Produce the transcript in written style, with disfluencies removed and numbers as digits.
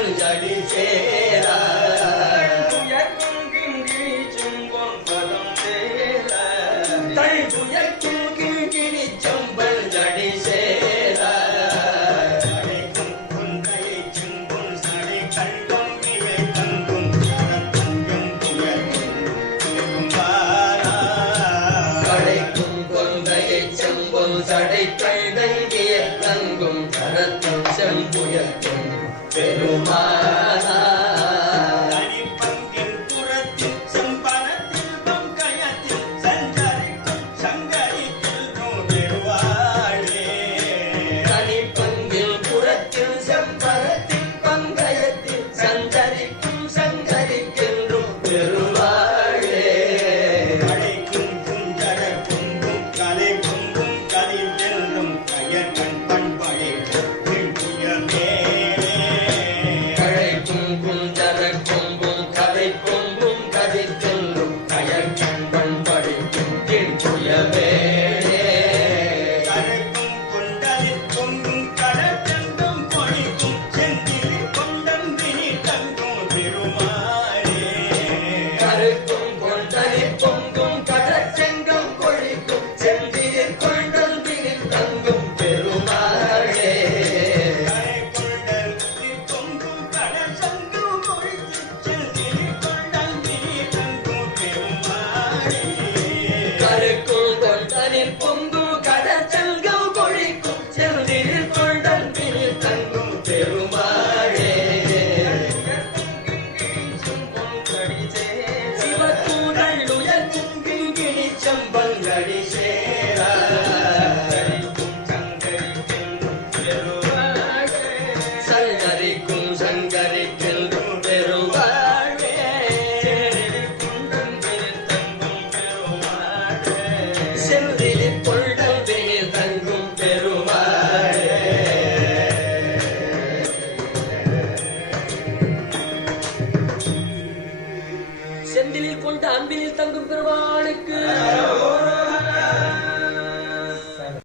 ChEMBL ஜடி சேரா சடை கைதங்கிய தங்கும் கரத்தம் செம்புயக்கும் பெருமானா தனிப்பங்கின் புறத்தில் செம்பனத்தில் பங்கயத்தில் சஞ்சரிக்கும் சங்கரித்தில் பெருவாழே தனிப்பங்கில் புறத்தில் செம்பனத்தில் பங்கயத்தில் சஞ்சரிக்கும் சங்கரிக்கின்றும் பெருவாழே அழைக்கும் குஞ்சர குங்கும் கலை கழைக்கும் குஞ்சர கொம்பும் கதை கொம்பும் கதை செல்லும் கயற்கண் பண்படிக்கும் கிண்புயவே கழைக்கும் குண்டலில் கொங்கும் கடற்கண்டும் பொழிக்கும் செந்தில் கொண்டந்தினி தங்கும் திருமாலே கரைக்கும்